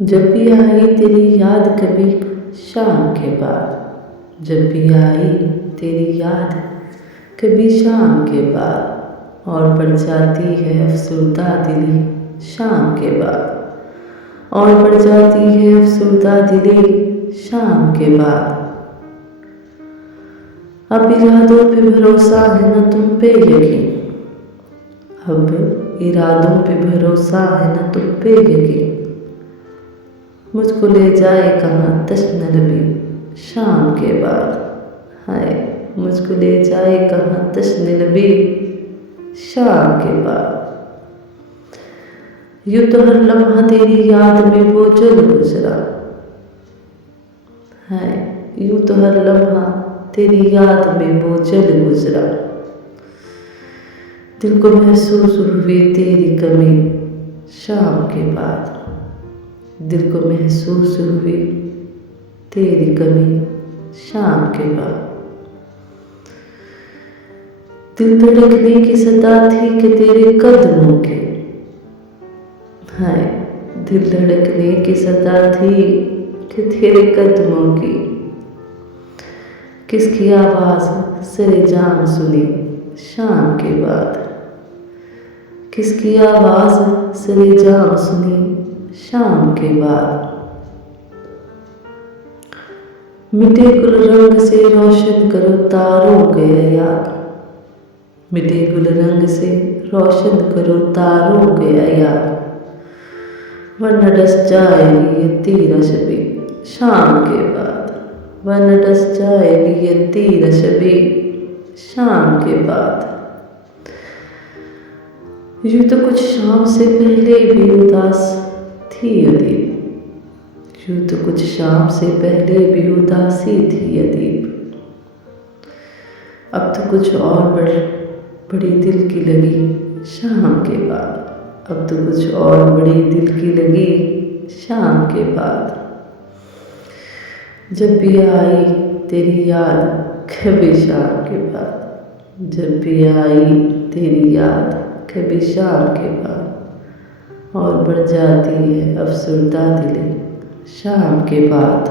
जब भी आई तेरी याद कभी शाम के बाद, जब भी आई तेरी याद कभी शाम के बाद, और बढ़ जाती है अफसरदा दिली शाम के बाद, और बढ़ जाती है अफसरदा दिली शाम के बाद। अब इरादों पे भरोसा है न तुम पे यकीन, अब इरादों पे भरोसा है न तुम पे यकीन। मुझको ले जाए कहाँ तश्न लबी शाम के बाद, हाय मुझको ले जाए कहाँ तश्न लबी शाम के बाद। यूँ तो हर लम्हा तेरी याद में वो जल गुजरा, हाय यूँ तो हर लम्हा तेरी याद में वो जल गुजरा। दिल को महसूस हुई तेरी कमी शाम के बाद, दिल को महसूस हुई तेरी कमी शाम के बाद। दिल धड़कने की सदा थी कि तेरे कदमों के, हाय दिल धड़कने की सदा थी कि तेरे कदमों की। किसकी आवाज़ सरे जाम सुनी शाम के बाद, किसकी आवाज़ सरे जाम सुनी शाम के बाद। मिटे गुल रंग से रोशन करो तारों गया याद, मिटे गुल रंग से रोशन करो तारों गया याद। वरना डस जाएगी ये तेरा शबी शाम के बाद, वरना डस जाएगी ये तेरा शबी शाम के बाद। यूँ तो कुछ शाम से पहले भी उदास थी अदीब, यूँ तो कुछ शाम से पहले भी उदासी थी अदीब। अब तो कुछ और बड़ी दिल की लगी शाम के बाद, अब तो कुछ और बड़ी दिल की लगी शाम के बाद। जब भी आई तेरी याद कभी शाम के बाद, जब भी आई तेरी याद कभी शाम के बाद, और बढ़ जाती है अफसरदा दिली शाम के बाद।